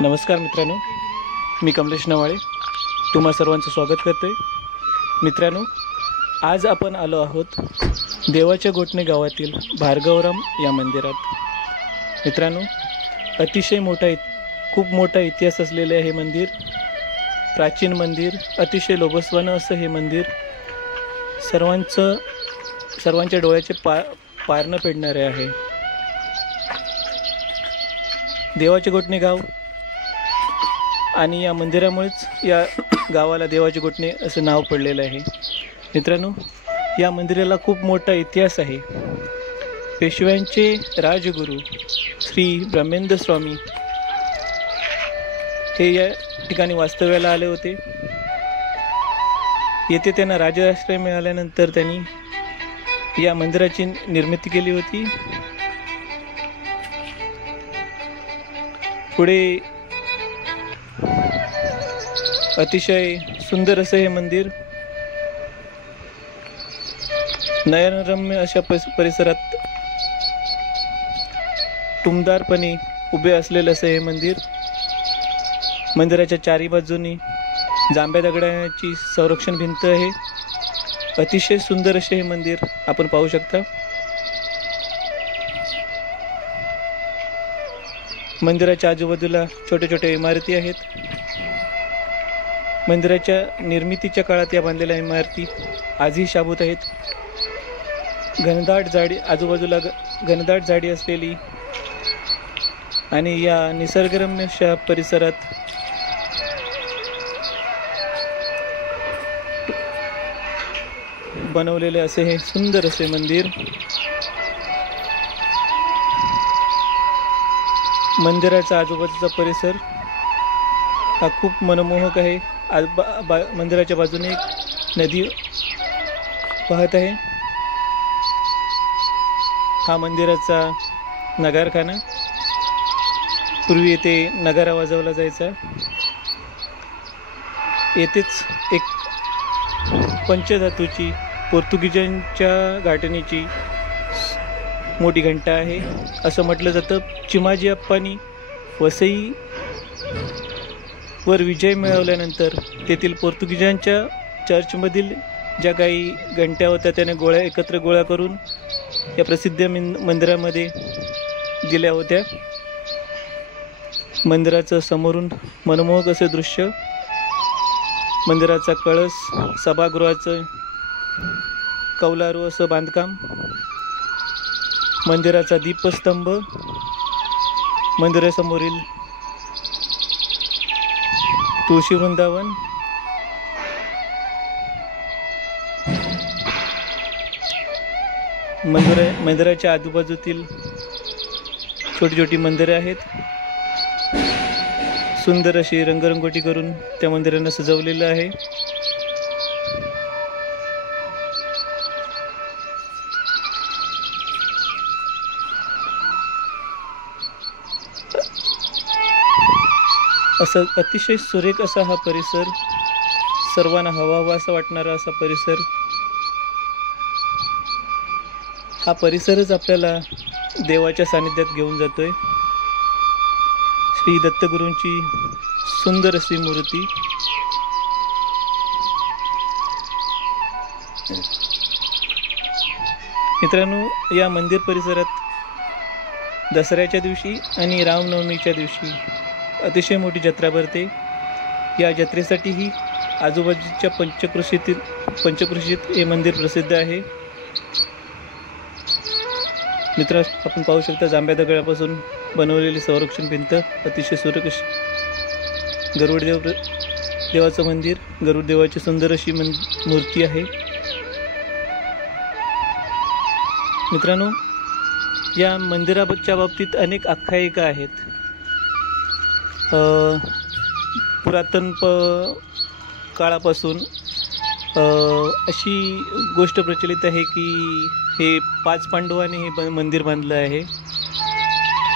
नमस्कार मित्रांनो, मी कमलेश नवाळे तुम्हा सर्वांचं स्वागत करते। मित्रांनो, आज आपण आलो आहोत देवाच्या गोठणे गावातील भार्गवराम या मंदिरात। मित्रांनो, अतिशय खूप मोठा इतिहास असलेले हे मंदिर, प्राचीन मंदिर, अतिशय लोभसवानं असं हे मंदिर, सर्वांच्या डोळ्याचे पारणं फेडणारे आहे। देवाचे गोठणे गाव आणि या मंदिरामुळेच या गावाला देवाचे गोठणे असं नाव पडलेलं आहे। मित्रांनो, या मंदिराला खूप मोठा इतिहास आहे। पेशव्यांचे राजगुरू श्री ब्रह्मेंद्र स्वामी हे या ठिकाणी वास्तव्याला आले होते। येथे त्यांना राजाश्रय मिळाल्यानंतर त्यांनी या मंदिराची निर्मिती केली होती। पुढे अतिशय सुंदर असं हे मंदिर, नयनरम्य अशा परिसरात टुमदारपणे उभे असलेलं असं हे मंदिर। मंदिराच्या चारी बाजूनी जांभ्या दगडाची संरक्षण भिंत आहे। अतिशय सुंदर असे हे मंदिर आपण पाहू शकता। मंदिराच्या आजूबाजूला छोट्या छोट्या इमारती आहेत। मंदिराच्या निर्मितीच्या काळात या बांधलेल्या इमारती आजही शाबूत आहेत। आजूबाजूला घनदाट झाडी असलेली आणि या निसर्गरम्य अशा परिसरात बनवलेले असे हे सुंदर असे मंदिर। मंदिराचा आजूबाजूचा परिसर हा खूप मनमोहक आहे। मंदिराच्या बाजूने एक नदी वाहत आहे। हा मंदिराचा नगारखाना, पूर्वी येथे नगारा वाजवला जायचा। येथेच एक पंचधातूची पोर्तुगीजांच्या घाटणीची मोठी घंटा आहे। असं म्हटलं जातं, चिमाजी अप्पांनी वसई वर विजय मिळवल्यानंतर तेथील पोर्तुगीजांच्या चर्चमधील ज्या काही घंट्या होत्या त्याने एकत्र गोळा करून या प्रसिद्ध मंदिरामध्ये दिल्या होत्या। मंदिराचं समोरून मनमोहक असे दृश्य, मंदिराचा कळस, सभागृहाचं कौलारू असं बांधकाम, मंदिराचा दीपस्तंभ, मंदिरासमोरील तुळशी वृंदावन, मंदिराच्या आजूबाजूतील छोटी छोटी मंदिरे आहेत। सुंदर अशी रंगरंगोटी करून त्या मंदिरांना सजवलेलं आहे। असं अतिशय सुरेख असा हा परिसर, सर्वांना हवा असा वाटणारा असा परिसर। हा परिसरच आपल्याला देवाच्या सानिध्यात घेऊन जातोय। श्री दत्तगुरूंची सुंदर अशी मूर्ती, मित्रांनो, या मंदिर परिसरात दसऱ्याच्या दिवशी आणि रामनवमीच्या दिवशी अतिशय मोठी जत्रा भरते। या जत्रेसाठीही आजूबाजूच्या पंचक्रोशीत हे मंदिर प्रसिद्ध आहे। मित्र, आपण पाहू शकता जांभ्या दगडापासून बनवलेली संरक्षण भिंत, अतिशय सुरेख अशी देवाचं मंदिर, गरुडदेवाची सुंदर अशी मूर्ती आहे। मित्रांनो, या मंदिराच्या बाबतीत अनेक आख्यायिका आहेत। पुरातन काळापासून अशी गोष्ट प्रचलित आहे की हे 5 पांडवांनी हे मंदिर बांधलं आहे।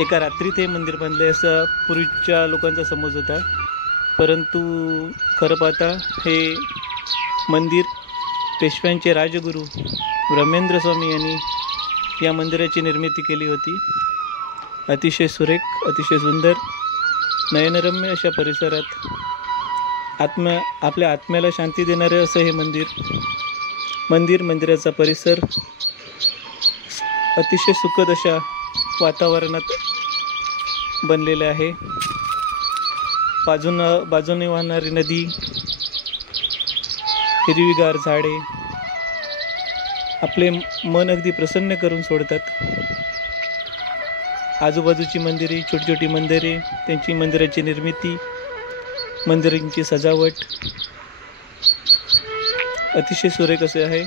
एका रात्रीत हे मंदिर बांधलं आहे असा पूर्वीच्या लोकांचा समज होता, परंतु खरं पाहता हे मंदिर पेशव्यांचे राजगुरू ब्रह्मेंद्र स्वामी यांनी या मंदिराची निर्मिती केली होती। अतिशय सुरेख, अतिशय सुंदर नयनरम्य अशा परिसरात आपल्या आत्म्याला शांती देणारे असं हे मंदिराचा परिसर अतिशय सुखद अशा वातावरणात बनलेलं आहे. बाजूने वाहणारी नदी, हिरवीगार झाडे आपले मन अगदी प्रसन्न करून सोडतात. आजूबाजूची मंदिरे, छोटी छोटी मंदिरे, त्यांची मंदिराची निर्मिती, मंदिरांची सजावट अतिशय सुरेख असे आहे.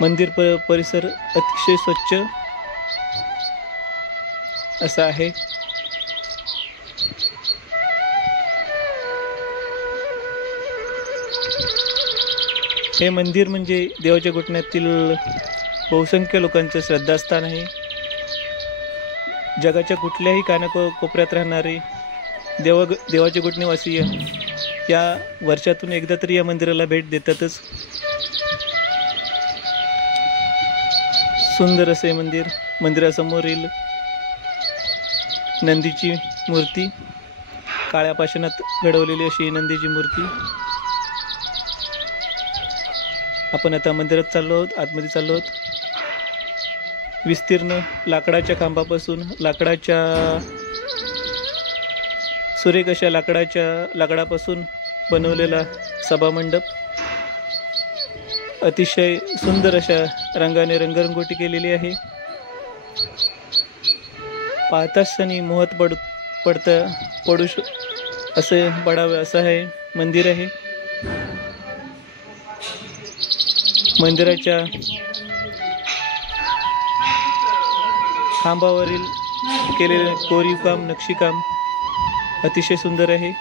मंदिर परिसर अतिशय स्वच्छ असा आहे. हे मंदिर म्हणजे देवाच्या घुटण्यातील बहुसंख्य लोकांचे श्रद्धास्थान आहे. जगाच्या कुठल्याही कानाकोपऱ्यात राहणारे देवाचे घुटणेवासीय या वर्षातून एकदा तरी या मंदिराला भेट देतातच. सुंदर असे मंदिर, मंदिरासमोरील नंदीची मूर्ती, काळ्या पाषाणात घडवलेली अशी नंदीची मूर्ती. आपण आता मंदिरात चाललो आहोत, आतमध्ये चाललो आहोत. विस्तीर्ण लाकडाच्या खांबापासून सुरेख अशा लाकडापासून बनवलेला सभामंडप, अतिशय सुंदर अशा रंगाने रंगरंगोटी केलेली आहे. पाहताच क्षणी मोहात पडू असे पडावे असं हे मंदिर आहे. मंदिराच्या खांबावरील केलेले कोरीवकाम, नक्षीकाम अतिशय सुंदर आहे.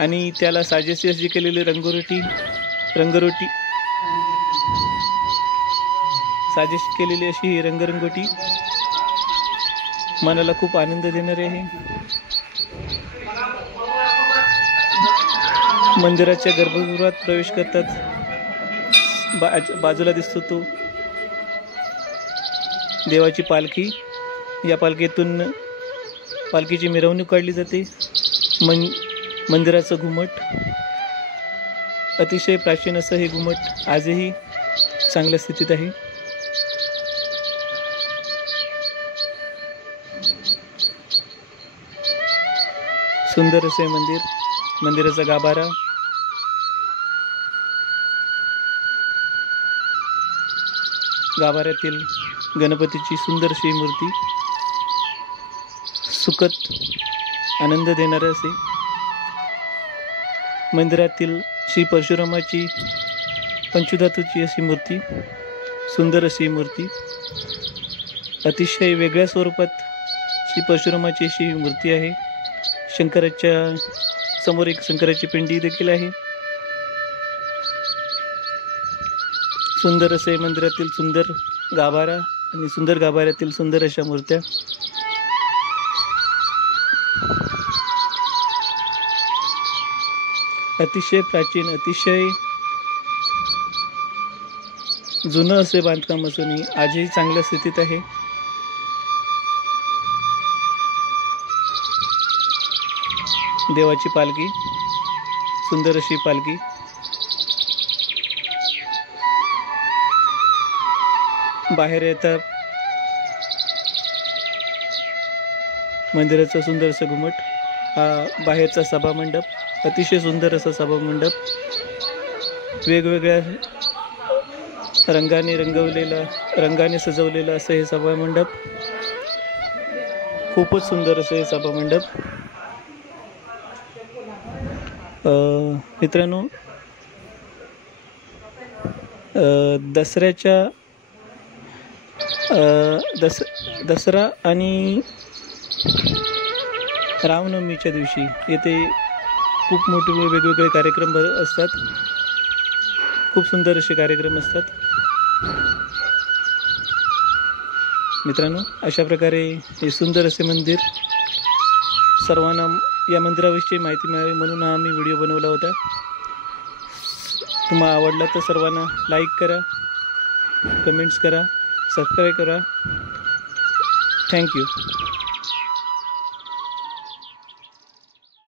आणि त्याला साजेशी अशी केलेली रंगरोटी साजेशी केलेली अशी ही रंगरंगोटी मनाला खूप आनंद देणारी आहे. मंदिराच्या गर्भगृहात प्रवेश करतात बाजूला दिसतो तो देवाची पालखी. या पालखीची मिरवणूक काढली जाते. मंदिराचं घुमट, अतिशय प्राचीन असं हे घुमट आजही चांगल्या स्थितीत आहे. सुंदर असे मंदिराचा गाभारा, गाभाऱ्यातील गणपतीची सुंदरशी मूर्ती, सुखद आनंद देणारे असे. मंदिरातील श्री परशुरामाची पंचधातूची अशी मूर्ती, सुंदर अशी मूर्ती, अतिशय वेगळ्या स्वरूपात श्री परशुरामाची अशी मूर्ती आहे. शंकराच्या समोर एक शंकराची पिंडी देखील आहे. सुंदर असे मंदिरातील सुंदर गाभारा आणि सुंदर गाभाऱ्यातील सुंदर अशा मूर्त्या. अतिशय प्राचीन, अतिशय जुनं असे बांधकाम असूनही आजही चांगल्या स्थितीत आहे. देवाची पालखी, सुंदर अशी पालखी. बाहेर येता मंदिराचं सुंदर असं घुमट, हा बाहेरचा सभामंडप, अतिशय सुंदर असा सभामंडप, वेगवेगळ्या रंगाने सजवलेलं असं हे सभामंडप, खूपच सुंदर असं हे सभामंडप. मित्रांनो, दसरा आणि रामनवमीच्या दिवशी येथे खूप मोठे वेगवेगळे कार्यक्रम असतात. खूप सुंदर असे कार्यक्रम असतात. मित्रांनो, अशा प्रकारे हे सुंदर असे मंदिर, सर्वांना या मंदिराविषयी माहिती मिळावी म्हणून हा मी व्हिडिओ बनवला होता. तुम्हाला आवडला तर सर्वांना लाईक करा, कमेंट्स करा, सबस्क्राईब करा. थँक्यू.